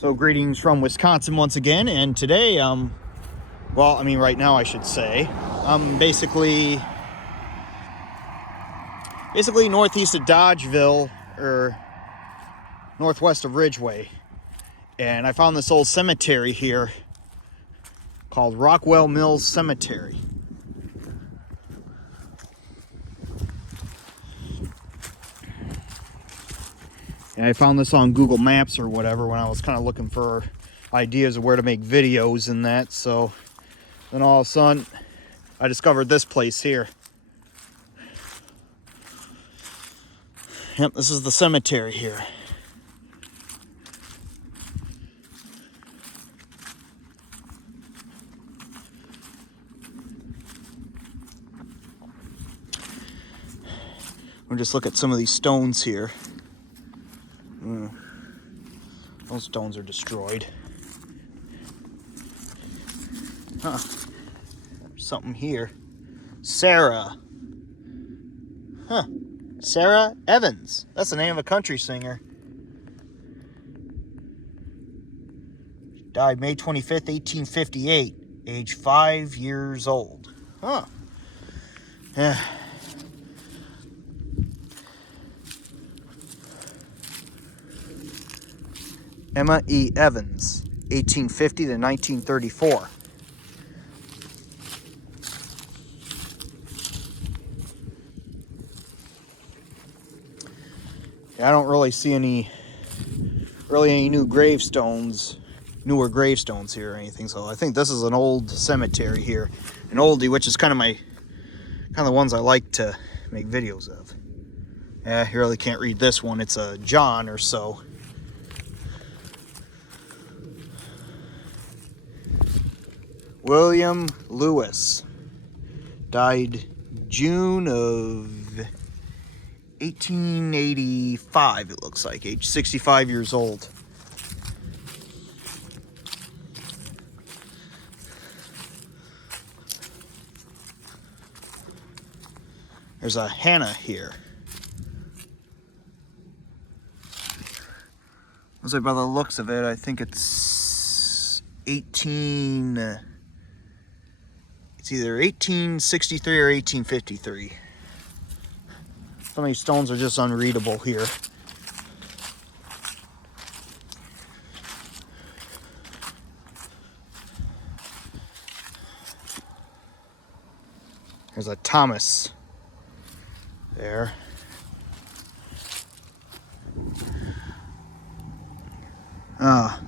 So greetings from Wisconsin once again, and today, well, I mean right now I should say, I'm basically northeast of Dodgeville, or northwest of Ridgeway, and I found this old cemetery here called Rockwell Mills Cemetery. And I found this on Google Maps or whatever when I was kind of looking for ideas of where to make videos and that. So then all of a sudden I discovered this place here. Yep, this is the cemetery here. We'll just look at some of these stones here. Those stones are destroyed. Huh. Something here. Sarah. Huh. Sarah Evans. That's the name of a country singer. Died May 25th, 1858. Age 5 years old. Huh. Yeah. Emma E. Evans, 1850 to 1934. Yeah, I don't really see any new gravestones, newer gravestones here or anything. So I think this is an old cemetery here, an oldie, which is kind of the ones I like to make videos of. Yeah, you really can't read this one. It's a John or so. William Lewis, died June of 1885, it looks like, age 65 years old. There's a Hannah here. Looks like by the looks of it, I think it's it's either 1863 or 1853. Some of these stones are just unreadable here. There's a Thomas there.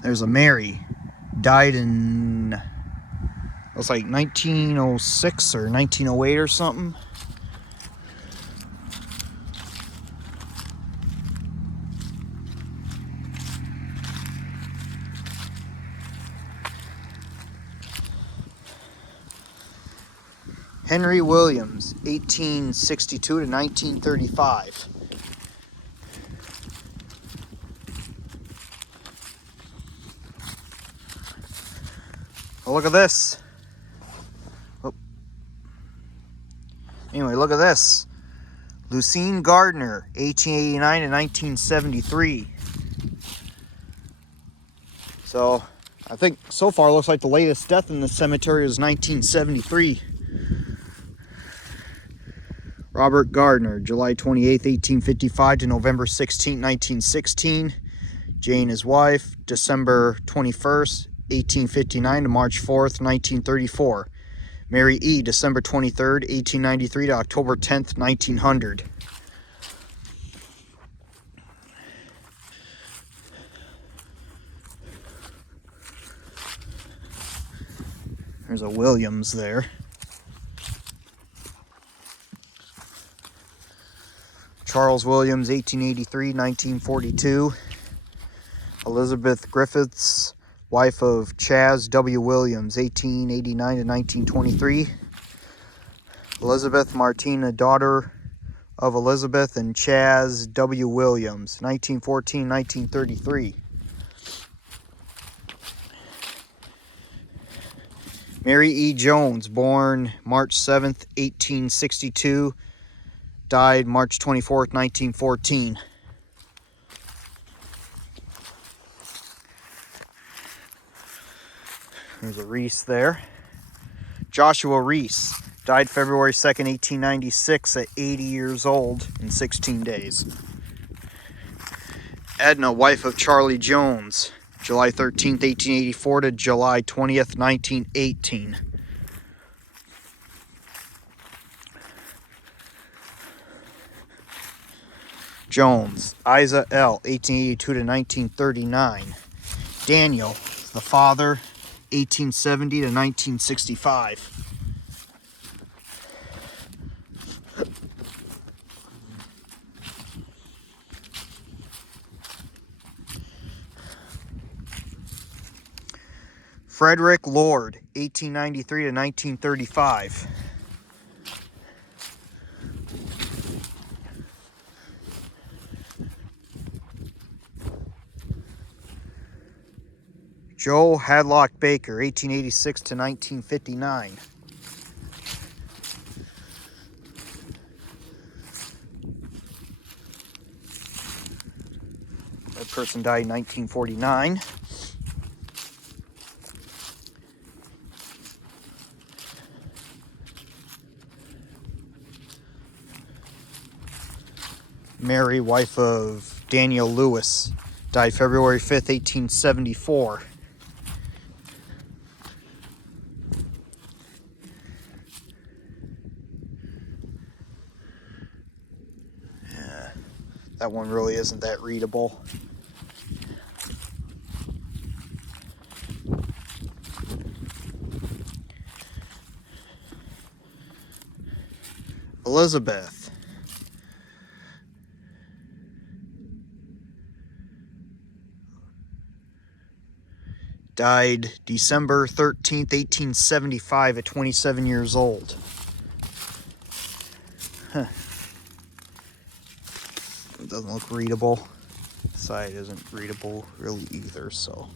There's a Mary. Died in, looks like 1906 or 1908 or something. Henry Williams, 1862 to 1935. Oh, look at this. Oh. Anyway, look at this. Lucine Gardner, 1889 to 1973. So, I think so far it looks like the latest death in the cemetery was 1973. Robert Gardner, July 28th, 1855 to November 16th, 1916. Jane, his wife, December 21st, 1859 to March 4th, 1934. Mary E., December 23rd, 1893 to October 10th, 1900. There's a Williams there. Charles Williams, 1883, 1942. Elizabeth Griffiths, wife of Chaz W. Williams, 1889 to 1923. Elizabeth Martina, daughter of Elizabeth and Chaz W. Williams, 1914-1933. Mary E. Jones, born March 7th, 1862, died March 24th, 1914. There's a Reese there. Joshua Reese died February 2nd, 1896 at 80 years old in 16 days. Edna, wife of Charlie Jones, July 13th, 1884 to July 20th, 1918. Jones, Isa L., 1882 to 1939. Daniel, the father, 1870 to 1965. Frederick Lord, 1893 to 1935. Joe Hadlock Baker, 1886 to 1959. That person died in 1949. Mary, wife of Daniel Lewis, died February 5th, 1874. Yeah, that one really isn't that readable. Elizabeth. Died December 13th, 1875 at 27 years old. Huh. It doesn't look readable. The side isn't readable really either, so.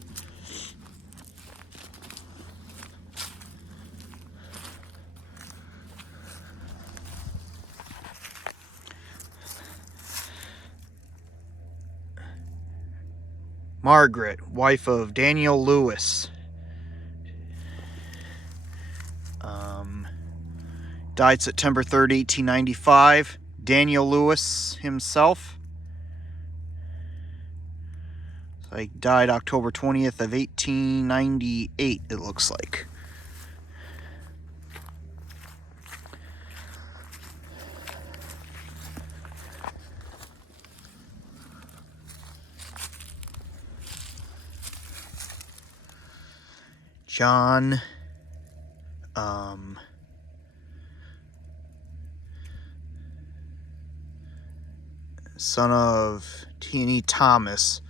Margaret, wife of Daniel Lewis. Died September 3rd, 1895. Daniel Lewis himself. So he died October 20th of 1898, it looks like. John, son of T&E Thomas.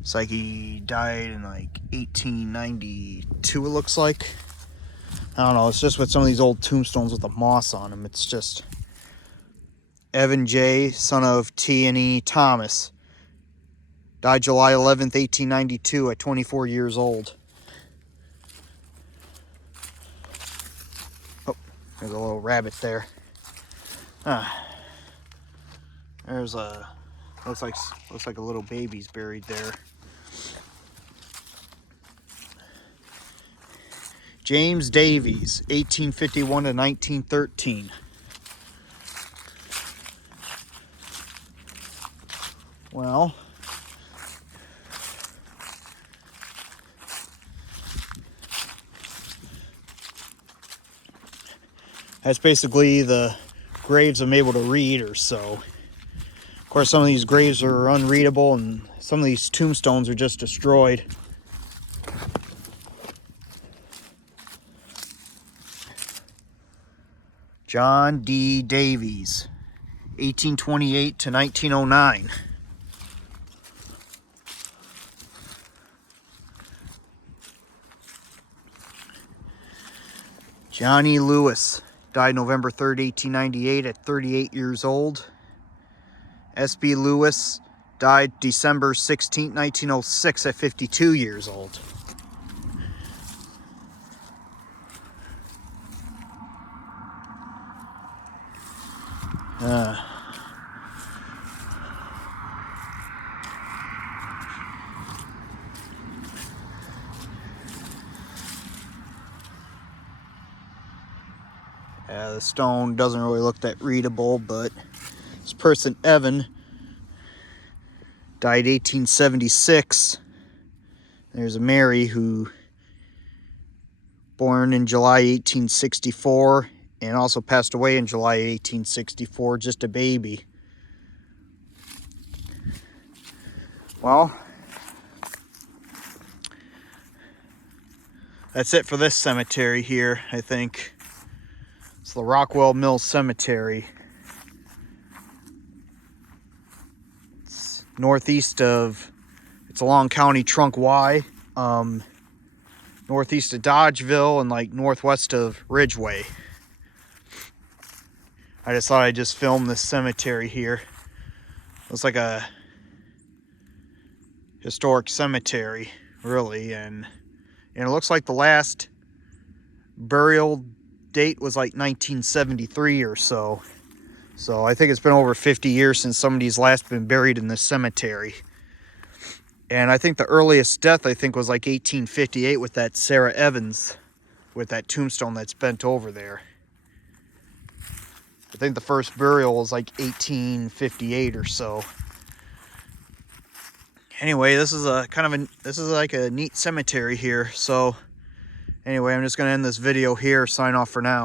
It's like he died in like 1892, it looks like. I don't know, it's just with some of these old tombstones with the moss on them. It's just Evan J., son of T&E Thomas. Died July 11th, 1892 at 24 years old. Oh, there's a little rabbit there. There's a, looks like a little baby's buried there. James Davies, 1851 to 1913. Well, that's basically the graves I'm able to read or so. Of course, some of these graves are unreadable and some of these tombstones are just destroyed. John D. Davies, 1828 to 1909. Johnny Lewis, died November 3rd, 1898 at 38 years old. S.B. Lewis, died December 16, 1906 at 52 years old. Yeah, the stone doesn't really look that readable, but this person, Evan, died 1876. There's a Mary who born in July 1864 and also passed away in July 1864, just a baby. Well, that's it for this cemetery here, I think. It's the Rockwell Mill Cemetery. It's northeast of, it's along County Trunk Y, northeast of Dodgeville and like northwest of Ridgeway. I just thought I'd just film this cemetery here. Looks like a historic cemetery, really, and it looks like the last burial date was like 1973 or so. So I think it's been over 50 years since somebody's last been buried in this cemetery. And I think the earliest death, I think, was like 1858 with that Sarah Evans, with that tombstone that's bent over there. I think the first burial was like 1858 or so. Anyway, this is like a neat cemetery here. So anyway, I'm just going to end this video here, sign off for now.